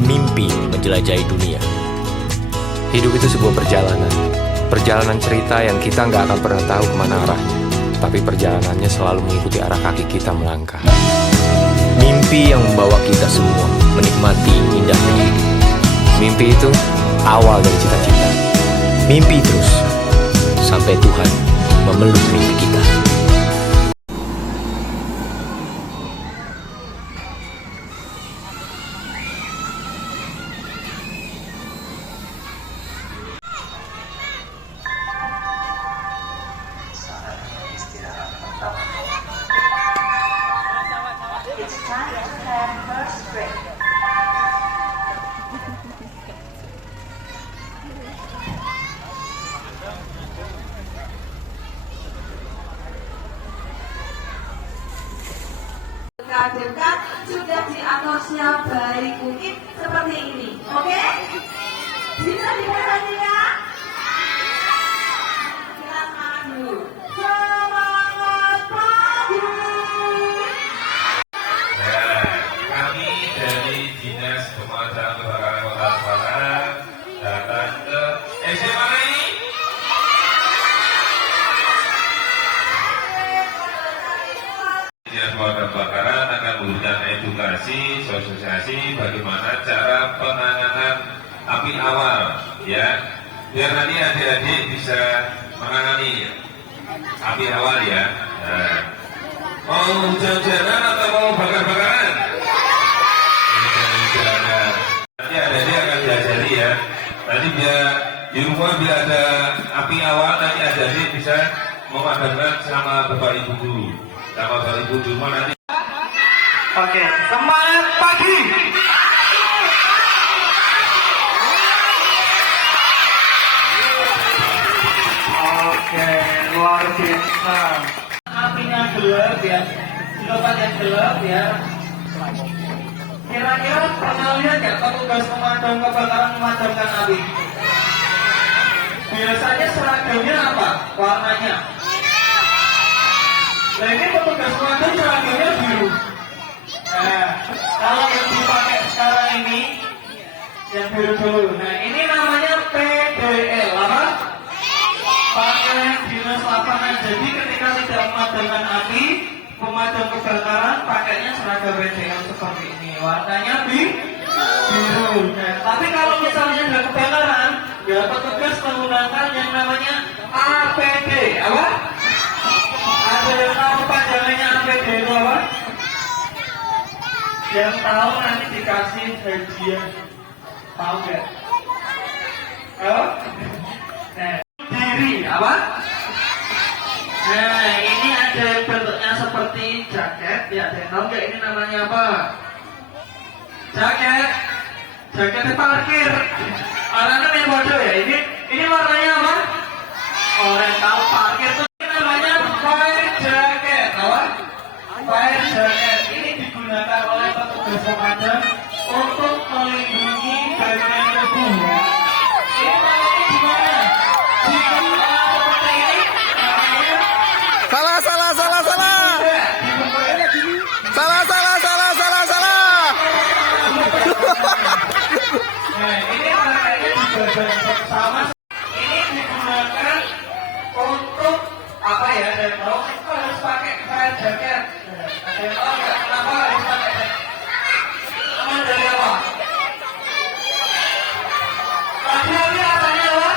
bermimpi menjelajahi dunia. Hidup itu sebuah perjalanan cerita yang kita nggak akan pernah tahu kemana arahnya, tapi perjalanannya selalu mengikuti arah kaki kita melangkah. Mimpi yang membawa kita semua menikmati indahnya hidup. Mimpi itu awal dari cita-cita. Mimpi terus sampai Tuhan memeluk mimpi kita. It's time to have first break. Dekat sudah diatur baik mungkin seperti ini, oke? Bisa diperhatikan? Kita semangat dulu. Semangat pagi. Kami dari Dinas Pemadam Kebakaran Kota Semarang datang ke SD mana ini? Dinas Pemadam Kebakaran akan memberikan edukasi, sosialisasi bagaimana cara penanganan api awal, ya, biar nanti adik-adik bisa menangani api awal ya. Nah, mau hujan-hujanan atau mau bakar-bakaran? Hujan-hujanan. Nanti adik-adik akan diajari ya. Nanti biar di rumah biar ada api awal, nanti adik-adik bisa memadamkan sama bapak ibu dulu. Sama bapak ibu di rumah nanti. Oke, semangat pagi. Oke, luar biasa. Apinya gelap ya, silopannya gelap ya. Kira-kira pernah lihat nggak petugas pemadam kebakaran memadamkan api? Biasanya seragamnya apa? Warnanya? Nah ini petugas pemadam seragamnya biru. Nah, kalau yang dipakai sekarang ini yang biru dulu. Nah ini namanya PDL apa? Pakaian dinas lapangan. Jadi ketika tidak memadamkan api, pemadam kebakaran pakainya seragam PDL seperti ini. Warnanya biru. Nah, tapi kalau misalnya ada kebakaran, ya petugas menggunakan yang namanya APD. Apa? Ada yang tahu panjangannya APD itu apa? Yang tahu nanti dikasih hadiah. Tahu gak? Oh? Nah, diri apa? Nah, ini ada bentuknya seperti jaket. Ya, ada yang tahu gak ini namanya apa? Jaket parkir. Warnanya yang bodoh ya. Ini warnanya apa? Orang tahu parkir itu namanya fire jacket. Apa? Fire jacket ini digunakan oleh petugas pemadam untuk melindungi bagian tubuh ya. Ini namanya gimana? Jika seperti ini namanya Salah. Nah, ini pakainya juga sama. Ini digunakan untuk apa ya? Ada yang tahu kenapa harus pakai fire jacket? Ada yang tahu nggak kenapa harus pakai jaket? Aman dari apa? Tadi rasanya apa?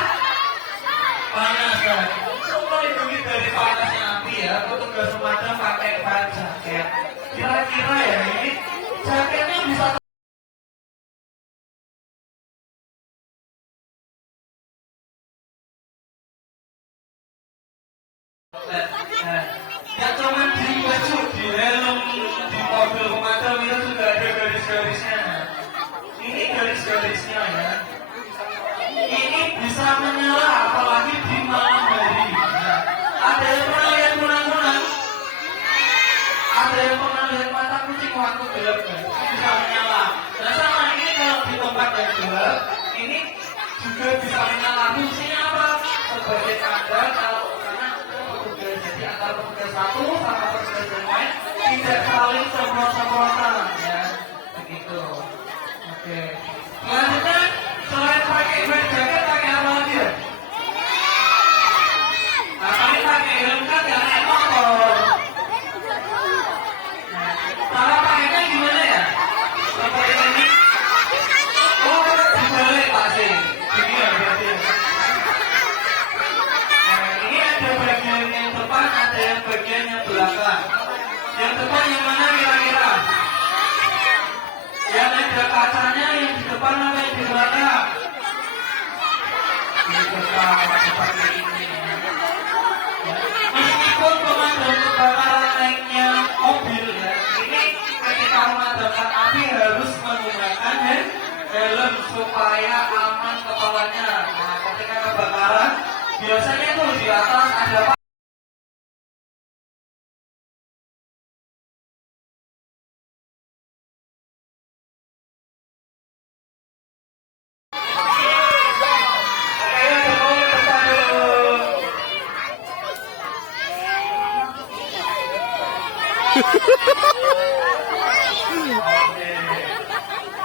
Panas kan? Untuk melindungi dari panasnya api ya, petugas pemadam pakai fire jacket. Kira-kira ya ini jaketnya bisa ya cuma di baju, di helm, di mobil pemadam itu sudah ada garis-garisnya. Ini garis-garisnya ya. Ini bisa menyala apalagi di malam hari. Nah, ada yang pernah lihat kunang-kunang? Ada yang pernah lihat mata kucing waktu gelap kan? Bisa menyala. Nah sama ini kalau di tempat yang gelap, ini juga bisa menyala. Fungsinya apa? Sebagai tanda kalau jadi antara petugas satu sama petugas yang lain tidak saling semprot-semprotan ya begitu. Oke. Selanjutnya selain pakai baju jaket pakai apa lagi ya? Nah, kalian pakai helm kan nggak naik motor. Nah, cara pakainya gimana ya? Seperti ini. Oh, dibalik Pak sih. Ini ya berarti. Nah, ini ada bagian yang depan, ada yang bagian yang belakang. Yang depan yang mana kira-kira? Yang ada kacanya yang di depan apa yang di belakang? Di depan seperti ini. Meskipun pemadam kebakaran naiknya mobil ya, ini ketika memadamkan api harus menggunakan helm supaya aman kepalanya. Nah, ketika kebakaran biasanya itu di atas ada apa?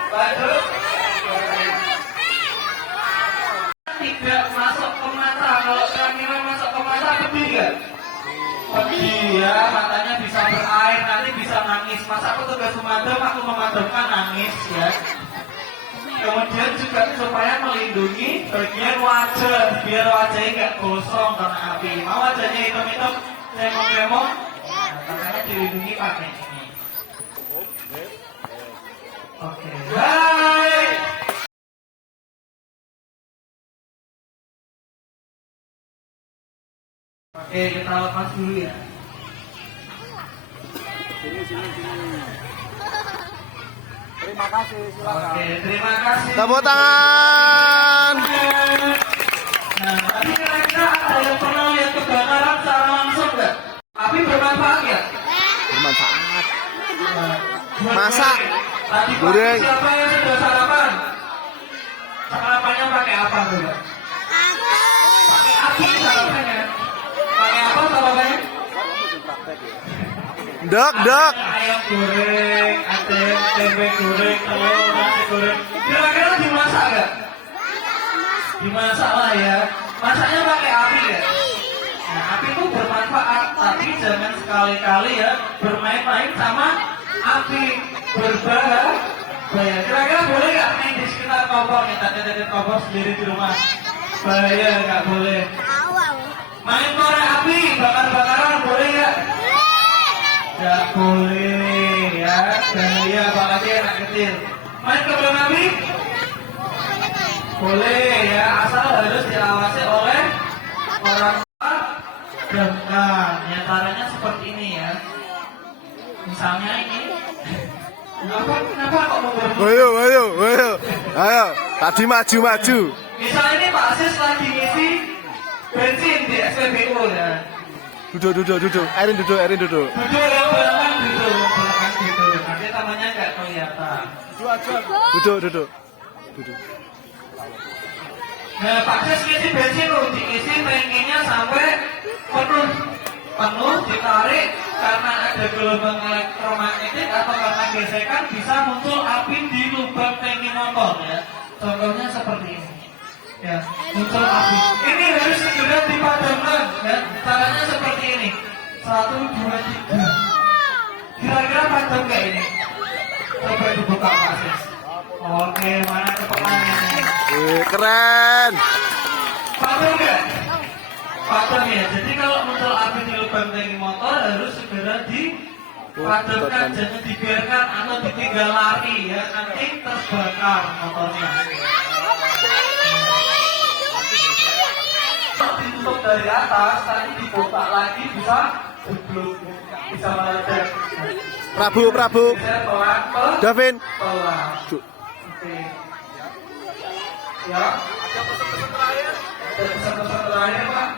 Lanjut. Tidak masuk ke mata. Kalau kamera masuk ke mata pedih nggak? Pedih ya, matanya bisa berair, nanti bisa nangis. Masa aku tugas pemadam, aku memadamkan nangis ya. Kemudian juga supaya melindungi bagian wajah, biar wajahnya nggak gosong karena api. Mau wajahnya hitam-hitam, remong-remong, nah, makanya dilindungi pakai ini. Oke, baik. Oke, kita lepas dulu ya. Terima kasih, silakan. Oke, terima kasih. Tepuk tangan. Nah, tadi kira-kira ada yang pernah lihat kebakaran secara langsung nggak? Api bermanfaat ya? Bermanfaat. Buat Masak. goreng. Tadi pagi Goreng. siapa yang sudah sarapan? Sarapannya pakai apa dulu? Pakai api sarapannya. Pakai apa sarapannya? Dok, dok. Ayam goreng, ada tempe goreng, telur, nasi goreng. Kira-kira dimasak nggak? Dimasak lah ya. Masaknya pakai api ya. Nah, api itu bermanfaat, tapi jangan sekali-kali ya bermain-main sama api, berbahaya. Kira-kira boleh nggak main di sekitar kompor nih, tanda-tanda kompor sendiri di rumah? Bahaya, nggak boleh. Main korek api, bakar-bakaran boleh nggak? Nggak boleh ya, bahaya apalagi anak kecil. Main kembang api? Boleh ya, asal harus diawasi oleh orang tua dan ya caranya seperti ini ya. Misalnya ini, kenapa kok mau berbunyi? Ayo. Ayo, tadi maju. Misalnya ini Pak Sis lagi ngisi bensin di SPBU ya. Duduk. Erin duduk. Duduk yang belakang duduk. Nanti tangannya nggak kelihatan. Duduk. Nah, Pak Sis ngisi bensin loh, diisi tangkinya sampai penuh ditarik karena ada gelombang elektromagnetik atau karena gesekan bisa muncul api di lubang tangki motor ya. Contohnya seperti ini. Ya, muncul api. Ini harus segera dipadamkan ya. Caranya seperti ini. 1, 2, 3. Kira-kira padam nggak ini? Coba dibuka Pak Sis. Oke, mana kepalanya nih? Keren. Padam nggak? Padam ya. Jadi kalau muncul api di lubang tangki motor harus segera dipadamkan, jangan dibiarkan atau ditinggal lari ya. Nanti terbakar motornya. Ditutup dari atas, tadi dibuka lagi bisa jeblok, bisa meledak. Prabu. Saya pelan Davin. pelan. Oke. Ya. Ada pesan-pesan terakhir? Ada pesan-pesan terakhir Pak?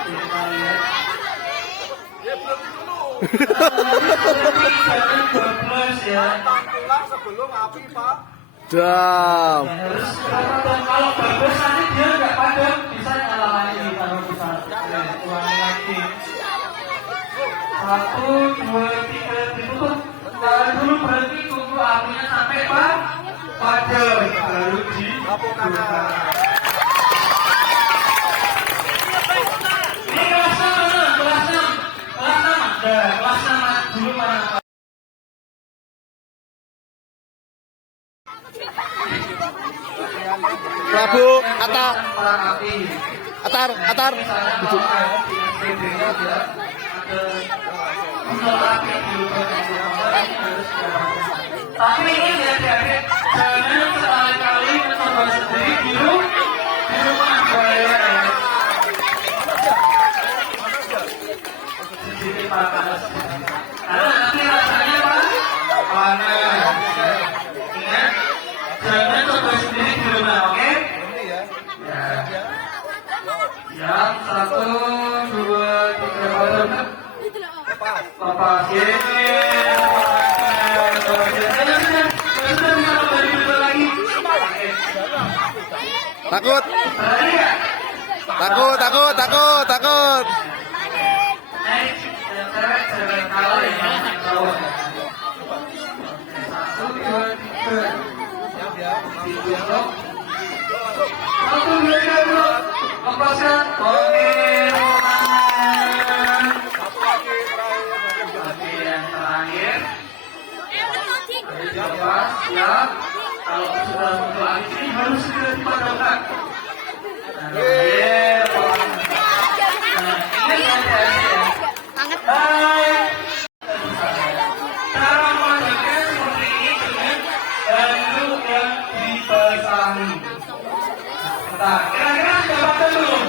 Kita lihat. Ya belum dulu. Jangan bablas ya. Pulang sebelum api, Pak. Dam. Harus padam. Kalau bagus nanti dia nggak padam, bisa nyala lagi kalau bisa. Ulangi lagi. 1, 2, 3, ditutup. Tahan dulu, berhenti, tunggu apinya sampai padam, baru dibuka. Ini kelas 6, kelas 6. Kelas 6 dulu mana? Prabu, Atar, Atar. Duduk. Tapi ini adik-adik jangan sekali-kali mencoba sendiri di rumah saya ya. Sedikit panas. Karena nanti rasanya panas. Ingat, jangan coba sendiri di rumah, oke? Siap, 1, 2, 3, baru. Papa, Takut. Takut. Ya, kalau sudah muncul api ini harus segera dipadamkan. Cara memadamnya seperti ini dengan handuk yang dibasahi. Nah, kira-kira sudah padam belum?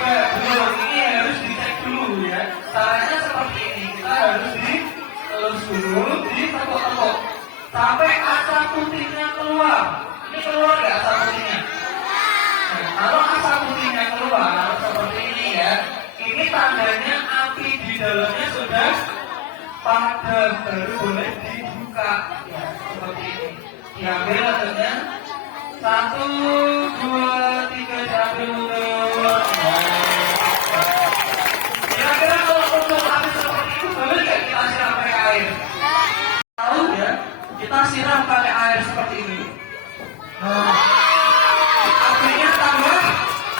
Belum, ini harus dicek dulu ya. Caranya seperti ini, kita harus dilus dulu, ditepuk-tepuk sampai asap putihnya keluar. Ini keluar nggak asap putihnya? Nah, kalau asap putihnya keluar seperti ini ya, ini tandanya api di dalamnya sudah padam, baru boleh dibuka. Ya, seperti ini. Diambil adanya 1, 2, 3, diambil mundur. Kira-kira kalau untuk api seperti itu boleh nggak kita siram pakai air? Tahu ya, kita siram pakai air seperti ini. Nah, apinya tambah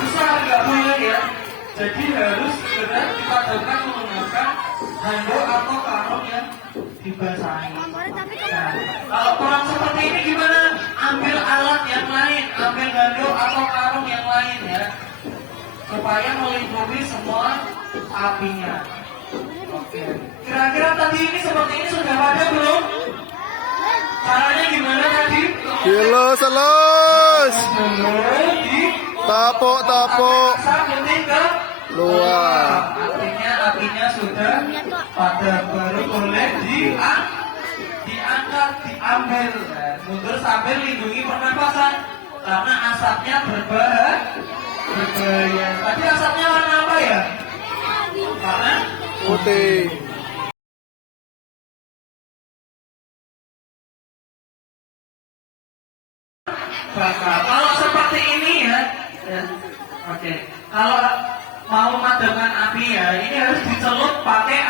besar nggak boleh ya. Jadi harus segera dipadamkan menggunakan handuk atau karung yang dibasahi. Nah, kalau kurang seperti ini gimana? Ambil alat yang lain, ambil handuk atau karung yang lain ya, supaya melindungi semua apinya. Oke. Kira-kira tadi ini seperti ini sudah padam belum? Caranya gimana tadi? Elus. Tepuk. Luar. Apinya sudah padam, baru boleh diangkat, diambil. Mundur sambil lindungi pernapasan karena asapnya berbahaya. Tadi asapnya warna apa ya? Warna Putih. bakar. Kalau seperti ini ya. Oke. Kalau mau memadamkan api ya, ini harus dicelup pakai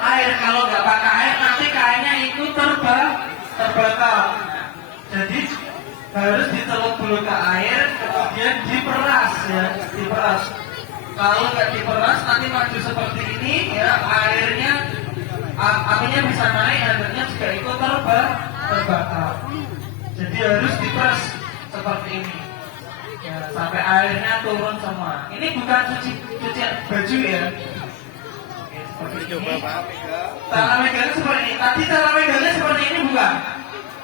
air. Kalau nggak pakai air, nanti kayaknya itu terbakar. Jadi harus dicelup dulu ke air, kemudian diperas ya, diperas. Kalau nggak diperas, nanti maju seperti ini ya, airnya, apinya bisa naik, airnya juga ikut terbakar. Jadi harus diperas seperti ini. Ya, sampai airnya turun semua. Ini bukan cucian baju ya. Oke, seperti ini. Cara megangnya seperti ini. Tadi cara megangnya seperti ini bukan?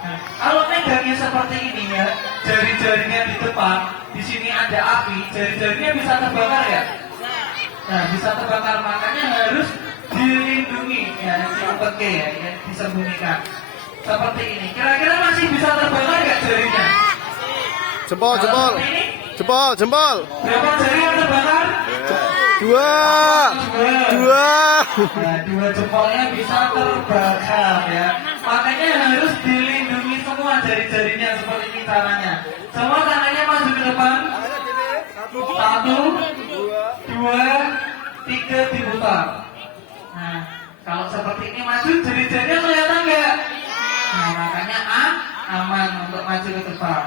Nah, kalau megangnya seperti ini ya, jari-jarinya di depan, di sini ada api, jari-jarinya bisa terbakar ya. Nah, bisa terbakar, makanya harus dilindungi ya, diumpetke ya, disembunyikan. Seperti ini. Kira-kira masih bisa terbakar nggak jarinya? Jempol. Berapa jari yang terbakar? 2. Nah, 2 jempolnya bisa terbakar ya. Makanya harus dilindungi semua jari-jarinya seperti ini caranya. Semua tangannya maju ke depan. 1, 2, 3 diputar. Nah, kalau seperti ini maju jari-jarinya kelihatan nggak? Nah, makanya aman untuk maju ke depan.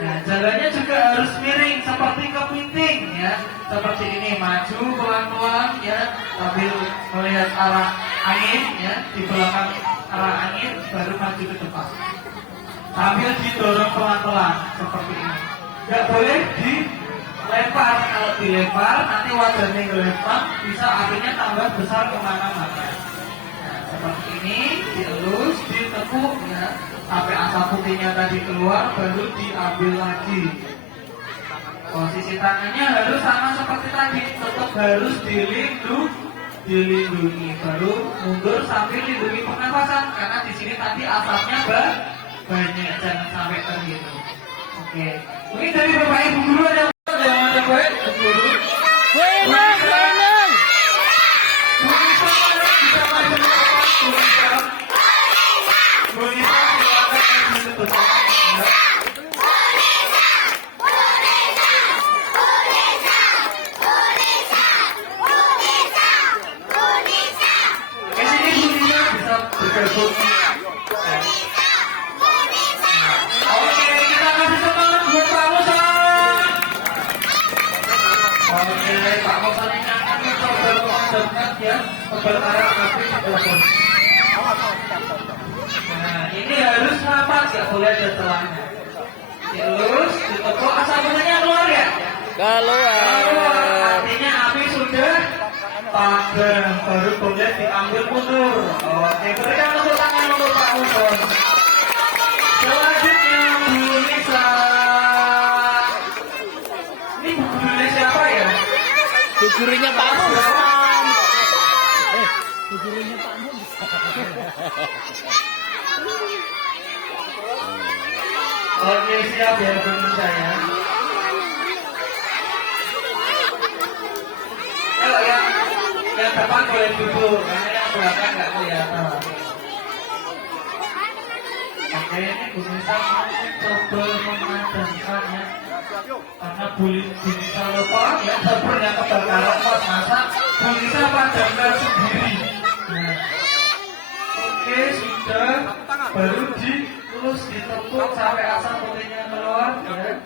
Nah, jalannya juga harus miring seperti kepiting ya. Seperti ini, maju pelan-pelan ya, sambil melihat arah angin ya, di belakang arah angin baru maju ke depan. Sambil didorong pelan-pelan seperti ini. Nggak boleh dilempar. Kalau dilempar nanti wajahnya ngelempar, bisa akhirnya tambah besar kemana-mana. Nah, seperti ini, dielus, ditekuk ya, sampai asap putihnya tadi keluar, baru diambil lagi. Posisi tangannya harus sama seperti tadi, tetap harus dilindungi, baru mundur sambil lindungi pernapasan, karena di sini tadi asapnya banyak, jangan sampai terhitung. Oke, mungkin dari Bapak Ibu guru ada baik guru. Oke, kita kasih semangat buat Pak Musa. Oke, Pak Musa ini akan mencoba dekat ya, berarah api di telepon. Nah, ini harus rapat, nggak boleh ada celahnya. Dilus, ditekuk, asal putihnya keluar ya. Keluar. Artinya api sudah padam, baru boleh diambil mundur. Oke, berikan tepuk tangan untuk Pak Musa. Selanjutnya Bu Nisa. Ini Bu gurunya siapa ya? Bu gurunya Pak Mus. Bu gurunya Pak Mus. Oke, siap ya Bu Nisa ya. Kalau yang depan boleh duduk, karena yang belakang nggak kelihatan. Oke, ini Bu Nisa coba memadamkan ya, karena Bu Nisa lupa ya, dapurnya kebakaran pas masak, Bu Nisa padamkan sendiri. Nah, oke, sudah, baru dilus, ditekuk sampai asap putihnya keluar ya,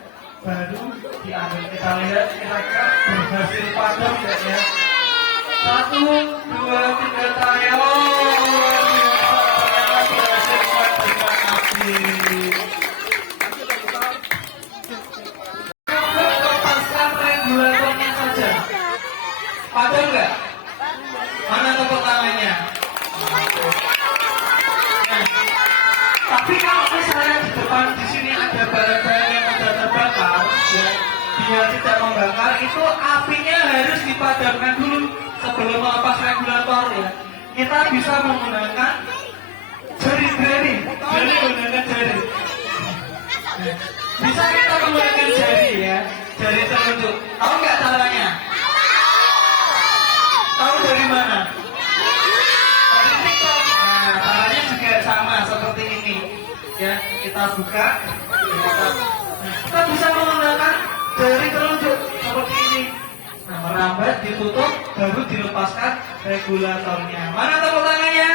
baru diambil. Kita lihat kira-kira berhasil padam nggak ya. 1, 2, 3, tayo. Berhasil memadamkan api. Lepaskan regulatornya saja. Padam nggak? Mana tepuk tangannya? Nah, tapi kalau misalnya di depan di sini ada barang-barang yang sudah terbakar, ya, biar tidak membakar, itu apinya harus dipadamkan dulu sebelum melepas regulator ya. Kita bisa menggunakan jari menggunakan jari. Nah, bisa kita menggunakan jari ya, jari telunjuk. Tahu nggak caranya? Tahu dari mana? Dari TikTok. Nah, caranya juga sama seperti ini. Ya, kita buka. Kita bisa menggunakan jari telunjuk seperti ini. Nah, merambat, ditutup, baru dilepaskan regulatornya. Mana tepuk tangannya?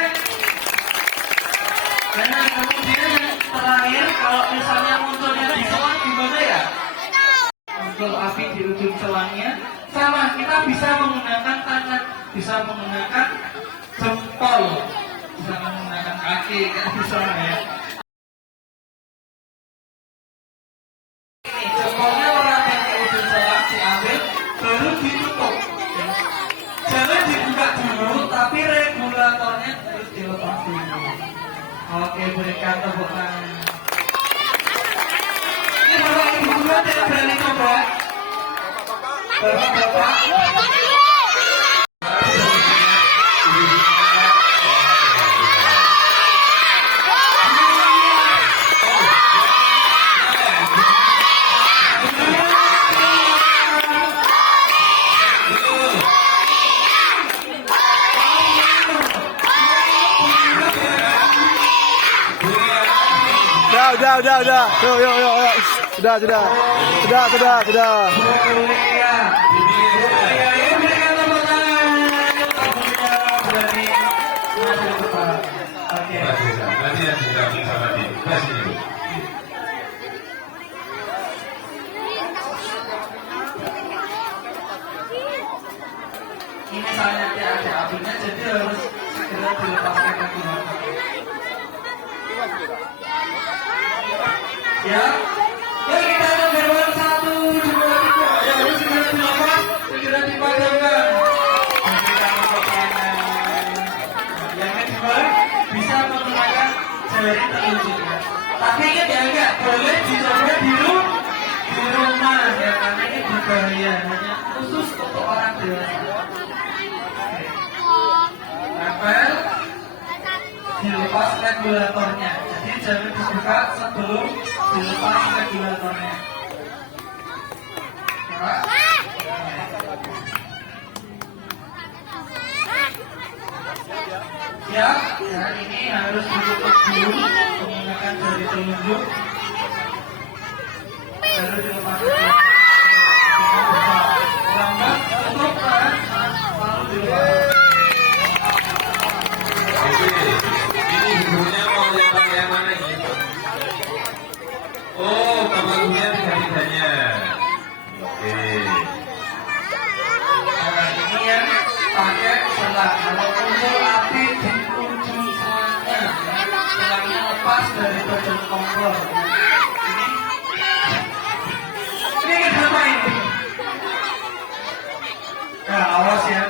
Nah, kemudian yang terakhir, kalau misalnya munculnya di selang gimana ya? Muncul api di ujung selangnya, sama, kita bisa menggunakan tangan, bisa menggunakan jempol, bisa menggunakan kaki, kan bisa ya. Ini jempolnya merambat ke ujung selang, diambil, baru ditutup. Ya. Jangan dibuka dulu, tapi regulatornya harus dilepas dulu. Oke, berikan tepuk tangan. Ini Bapak Ibu guru ada yang berani coba? Bapak-bapak. Udah. Yuk. Sudah. dirapi sama di sini Bu. Ini sayangnya ada apinya, jadi harus segera dilepaskan ke gulungan. Ya, ya kita ada berbuat 1, 2, 3. Ya harus segera dilepas, segera dipadamkan. Nanti kalau pertanyaan yang kedua bisa menggunakan jari telunjuk. Tapi ingat ya, enggak boleh dicoba di rumah ya, karena ini berbahaya, hanya khusus untuk orang dewasa. Tempel, dilepas regulatornya. Jadi jangan dibuka sebelum dilepas regulatornya. Ya, ya ini harus ditutup dulu menggunakan jari telunjuk. Baru dilepas. Lambat, tutup kan, lalu dilepas. Oke, ini bukunya mau yang mana ini? Oh, bukunya tiga-tiganya. Oke. Nah, ini yang pakai selang. Kalau muncul api di ujung selangnya, selangnya lepas dari bagian kompor. Ini kenapa ini? Nah, awas ya.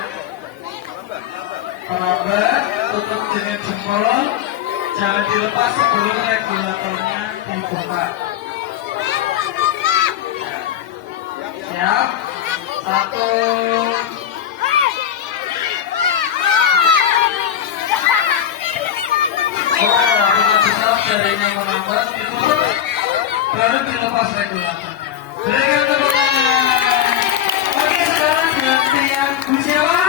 Penabat, tutup dengan jempol, jangan dilepas sebelum regulatornya dibuka. Siap? 1. Dengan besar jarinya merambat, ditutup, baru dilepas regulatornya. Berikan tepuk tangan. Oke, sekarang gantian Bu Sewa.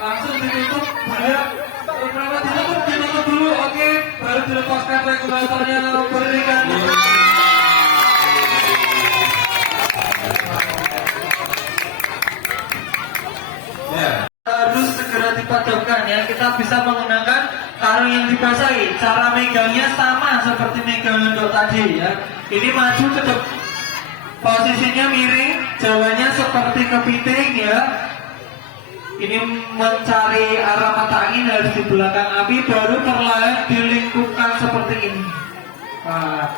Langsung ditutup, bulat. Pertama ditutup dulu, oke. Baru dilepaskan regulatornya, berikan. Ya. Harus segera dipadamkan ya. Kita bisa menggunakan karung yang dibasahi. Cara megangnya sama seperti megang untuk tadi ya. Ini maju ke depan. Posisinya miring, jalannya seperti kepiting ya. Ini mencari arah mata angin harus di belakang api, baru perlahan dilingkupkan seperti ini. Nah,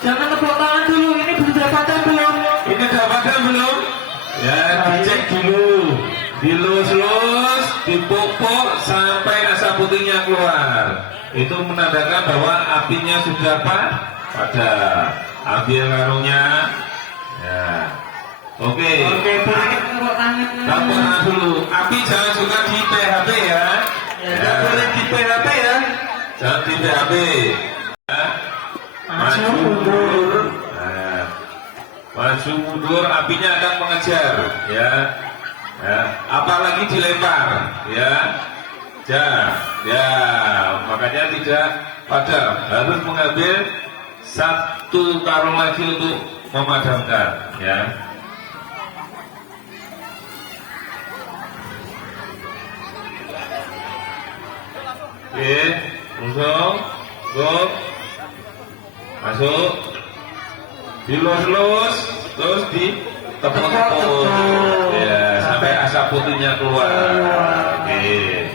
jangan tepuk tangan dulu, ini sudah padam belum? Ini udah padam belum? Ya, dicek dulu. Dilus-lus, dipupuk sampai asap putihnya keluar. Itu menandakan bahwa apinya sudah padam. Ambil karungnya. Ya. Oke. Oke, berikan tepuk tangan. Tepuk tangan dulu. Api jangan suka di PHP ya. Ya, nggak boleh di PHP ya. Jangan di PHP. Ya. Maju mundur. Nah, maju mundur, apinya akan mengejar. Ya. Ya. Apalagi dilempar. Ya. Ya. Makanya tidak padam. Harus mengambil satu karung lagi untuk memadamkan. Ya. Oke, langsung, masuk, dilus-lus, terus ditepuk-tepuk, ya sampai asap putihnya keluar. Oke,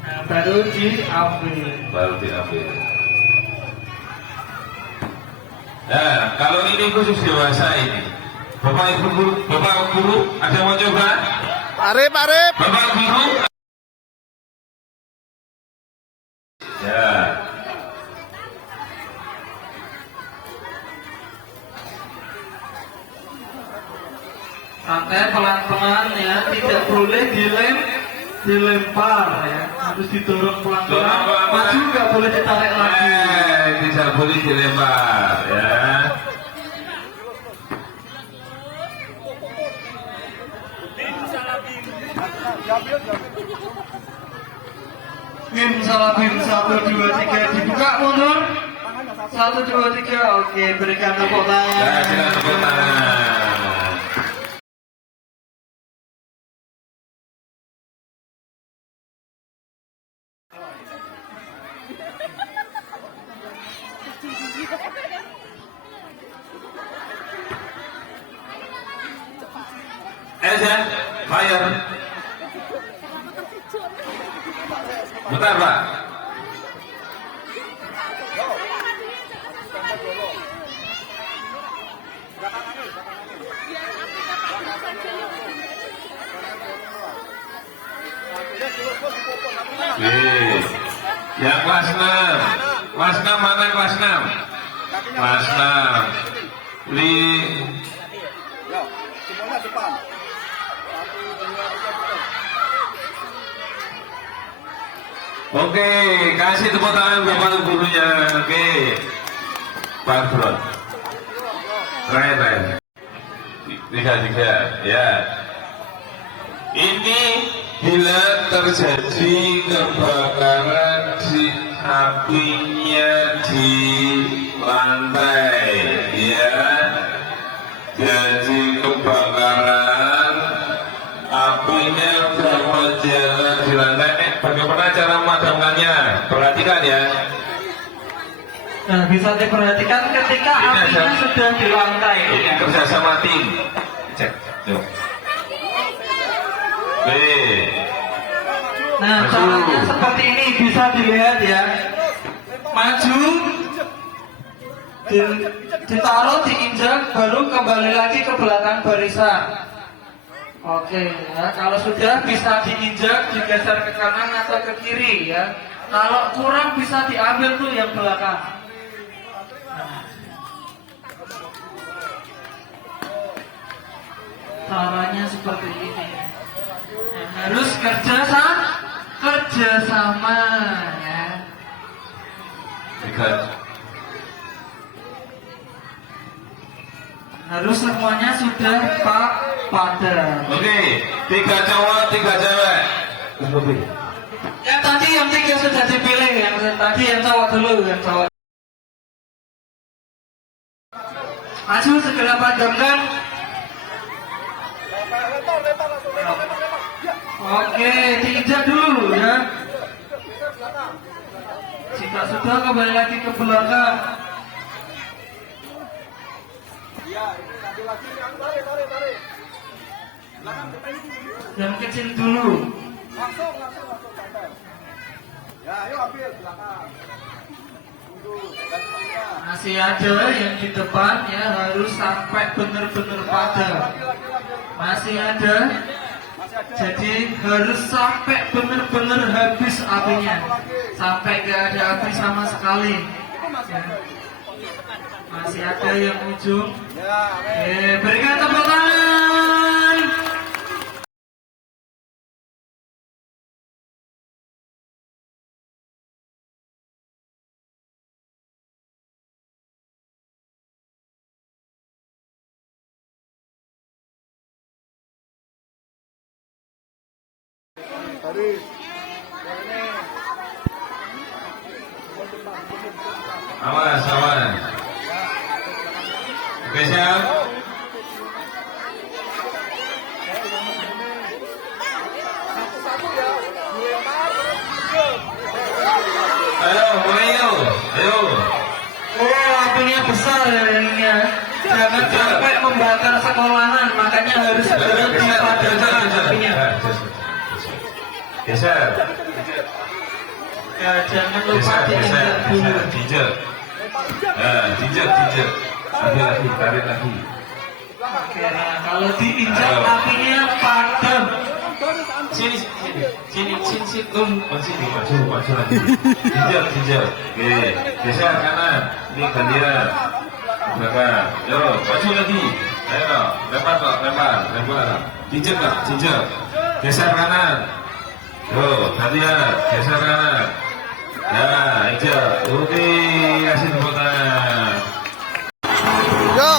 Nah, baru diambil. baru diambil. Nah, kalau ini khusus dewasa ini, Bapak Ibu guru, ada yang mau coba? Arif, Arif. Bapak guru. Ya. Santai pelan-pelan ya, tidak boleh dilempar ya, harus didorong pelan-pelan. Dorong pelan-pelan. Maju nggak boleh ditarik lagi. Tidak boleh dilempar ya. Bim salah bim 1 2 3 dibuka mundur. 1 2 3 oke berikan tepuk Ya, tangan. silakan tepuk tangan. aja. Fire. Bentar, Pak. Yang kelas 6. Kelas 6 mana kelas 6? Kelas 6. Semuanya depan. Oke, kasih tepuk tangan buat gurunya. Oke. Pak Bro. Keren. Tiga, ya. Ini bila terjadi kebakaran di apinya di lantai, ya. Jadi kebakaran apinya berjalan di lantai. Bagaimana cara memadamkannya? Perhatikan ya. Nah, bisa diperhatikan ketika apinya sudah di lantai. Ini kerjasama tim. Cek. Yuk. Nah, Maju. caranya seperti ini, bisa dilihat ya. Maju, ditaruh, diinjak, baru kembali lagi ke belakang barisan. Oke, ya. Kalau sudah bisa diinjak, digeser ke kanan atau ke kiri ya. Kalau kurang bisa diambil tuh yang belakang. Caranya seperti ini. Nah, harus kerjasama ya. Harus semuanya sudah padam. Oke, 3 cowok, 3 cewek. Yang tadi yang 3 sudah dipilih, yang tadi yang cowok dulu, yang cowok. Maju segera padamkan. Oke, diinjak dulu ya. Jika sudah kembali lagi ke belakang. Yang kecil dulu. Langsung santai. Ya, ayo ambil belakang. Masih ada yang di depan ya, harus sampai benar-benar padam. Masih ada. Jadi harus sampai benar-benar habis apinya, sampai gak ada api sama sekali. Ya. Masih ada yang ujung. Berikan tepuk tangan. Awas. Oke, siap. Ayo, mulai yuk. Ayo. Oh, apinya besar ya. Jangan sampai membakar sekolahan, makanya harus segera dipadamkan apinya. Geser. Ya, jangan lupa diinjak dulu. Diinjak. Diinjak. Ambil lagi, tarik lagi. Oke, nah, kalau diinjak apinya padam. Sini. Maju lagi. Diinjak. Oke, geser kanan. Ini gantian. Belakang. Yo, maju lagi. Ayo, lempar. Diinjak. Geser kanan. Yo, gantian. Geser kanan. Ya, injak. Oke, kasih tepuk tangan. Yo.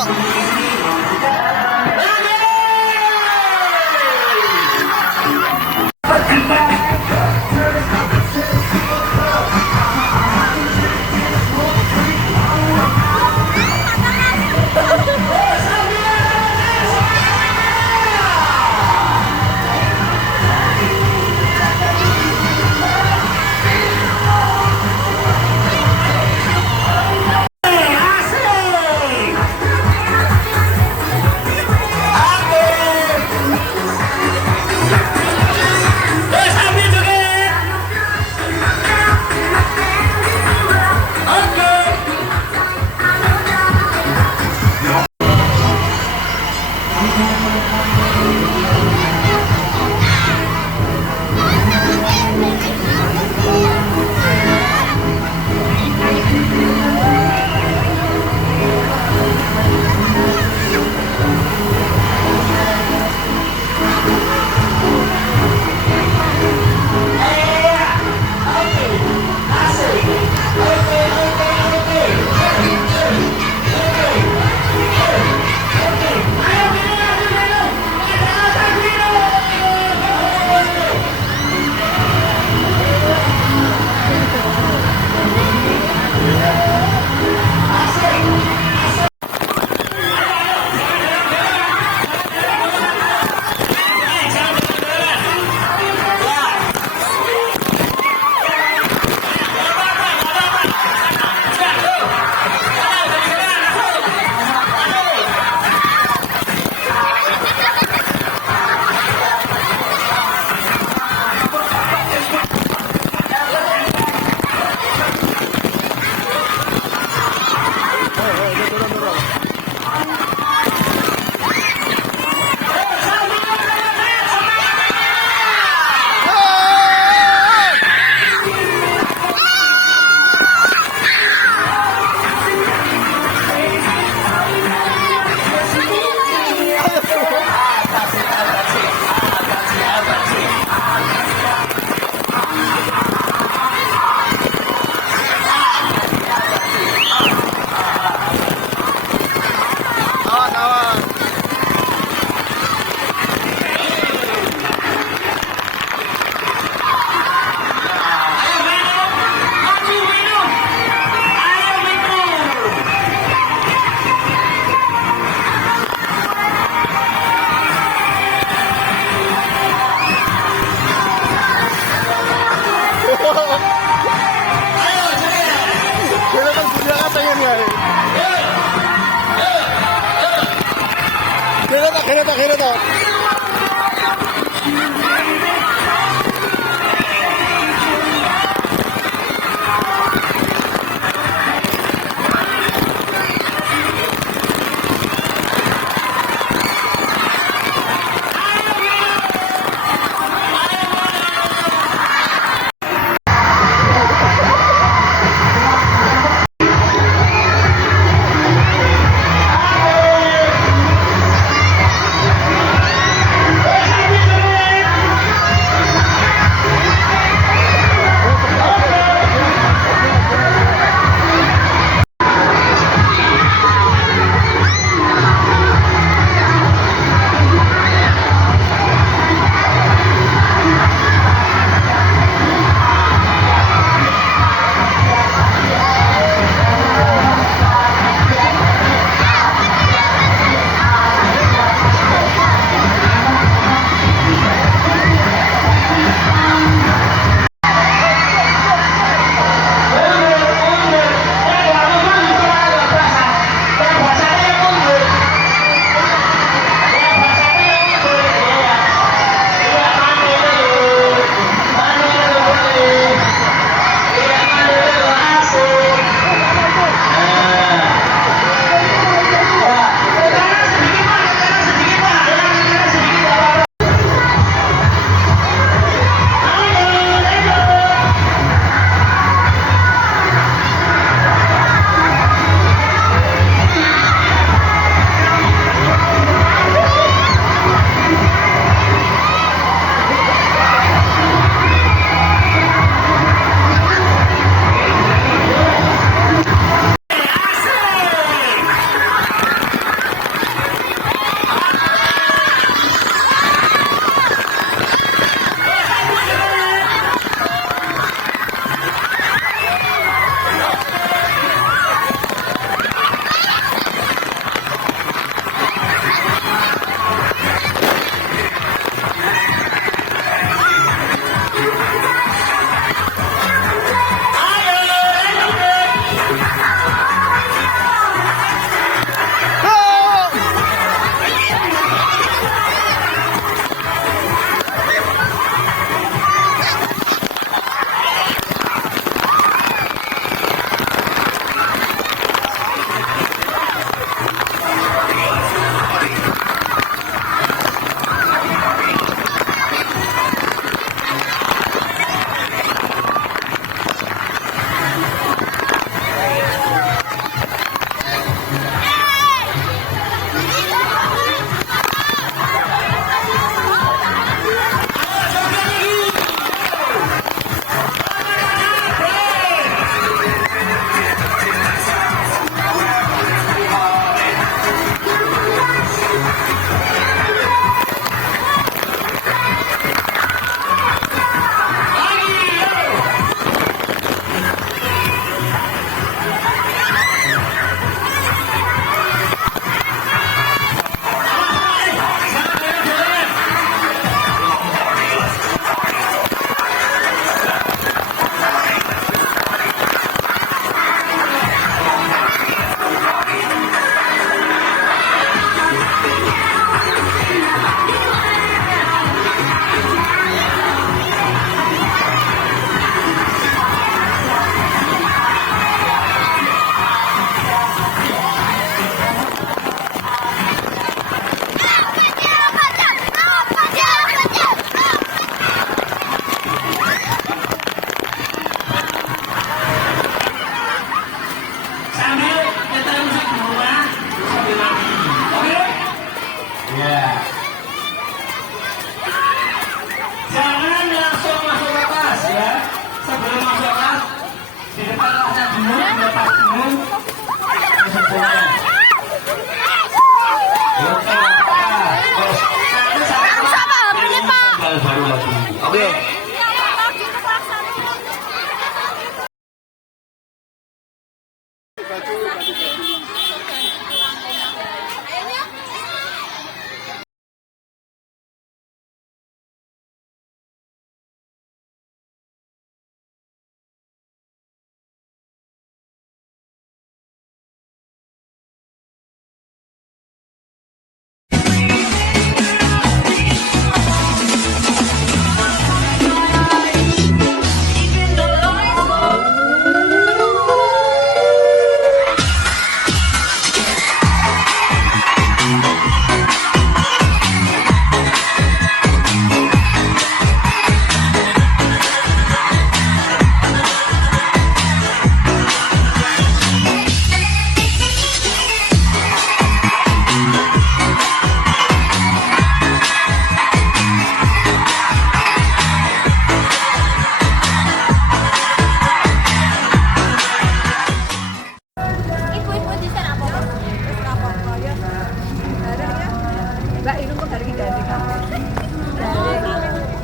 kiri toh.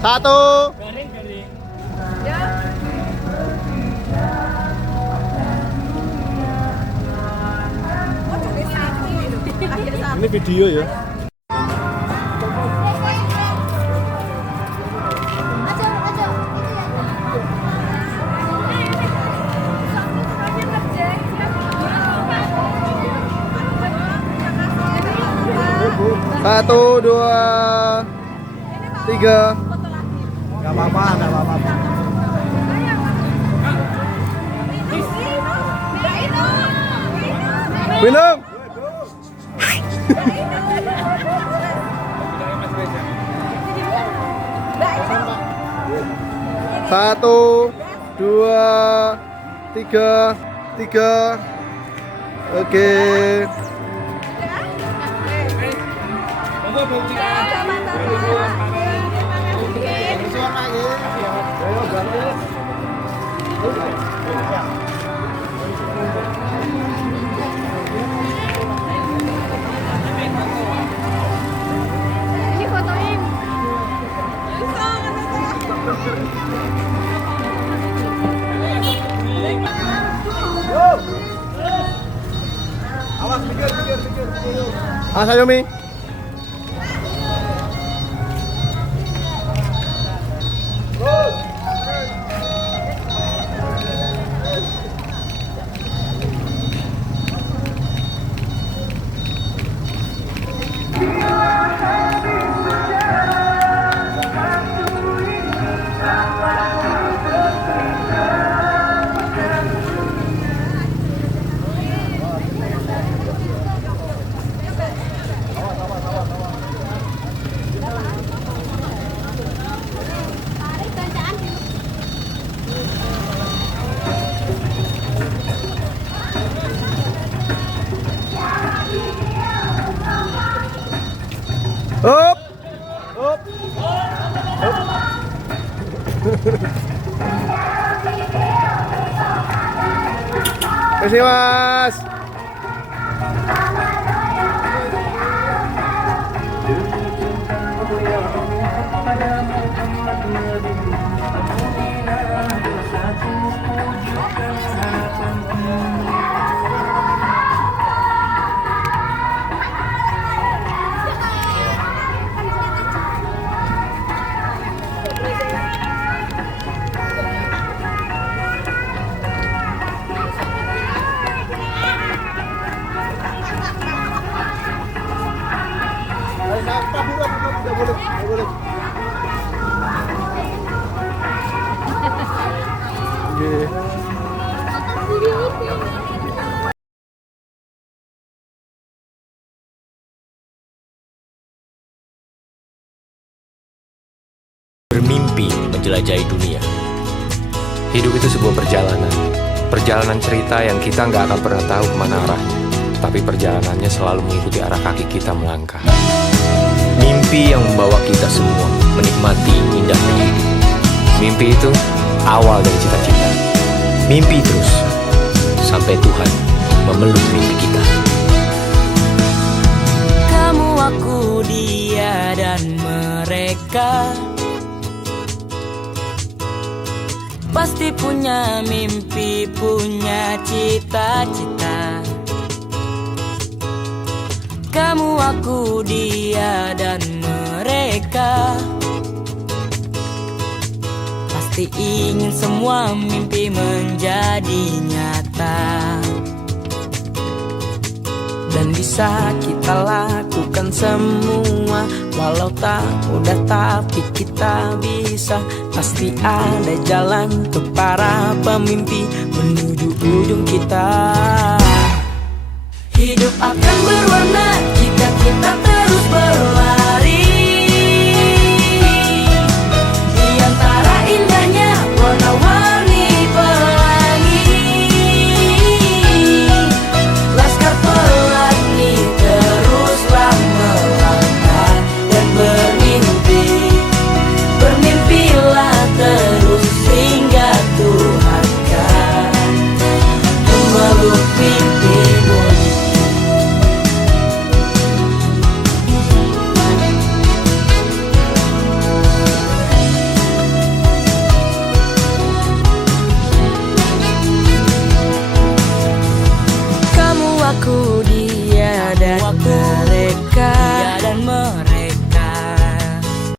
Satu. Ini video ya. Satu, dua, tiga. Gak apa-apa, gak apa-apa. Minum. Satu, dua, tiga, tiga. Oke. Ini fotoin. Awas, pikir. Ayo Mi. Up. Kasih Mas. Bermimpi menjelajahi dunia. Hidup itu sebuah perjalanan. Perjalanan cerita yang kita nggak akan pernah tahu kemana arahnya. Tapi perjalanannya selalu mengikuti arah kaki kita melangkah. Mimpi yang membawa kita semua menikmati indahnya hidup. Mimpi itu awal dari cita-cita. Mimpi terus sampai Tuhan memeluk mimpi kita. Kamu, aku, dia, dan mereka pasti punya mimpi, punya cita-cita. Kamu, aku, dia, dan mereka pasti ingin semua mimpi menjadi nyata. Dan bisa kita lakukan semua, walau tak mudah tapi kita bisa. Pasti ada jalan untuk para pemimpi menuju ujung kita. Hidup akan berwarna jika kita terus berlari. Di antara indahnya warna-warni pelangi. Laskar pelangi teruslah melangkah dan bermimpi. Bermimpilah terus hingga Tuhan kan memeluk mimpi.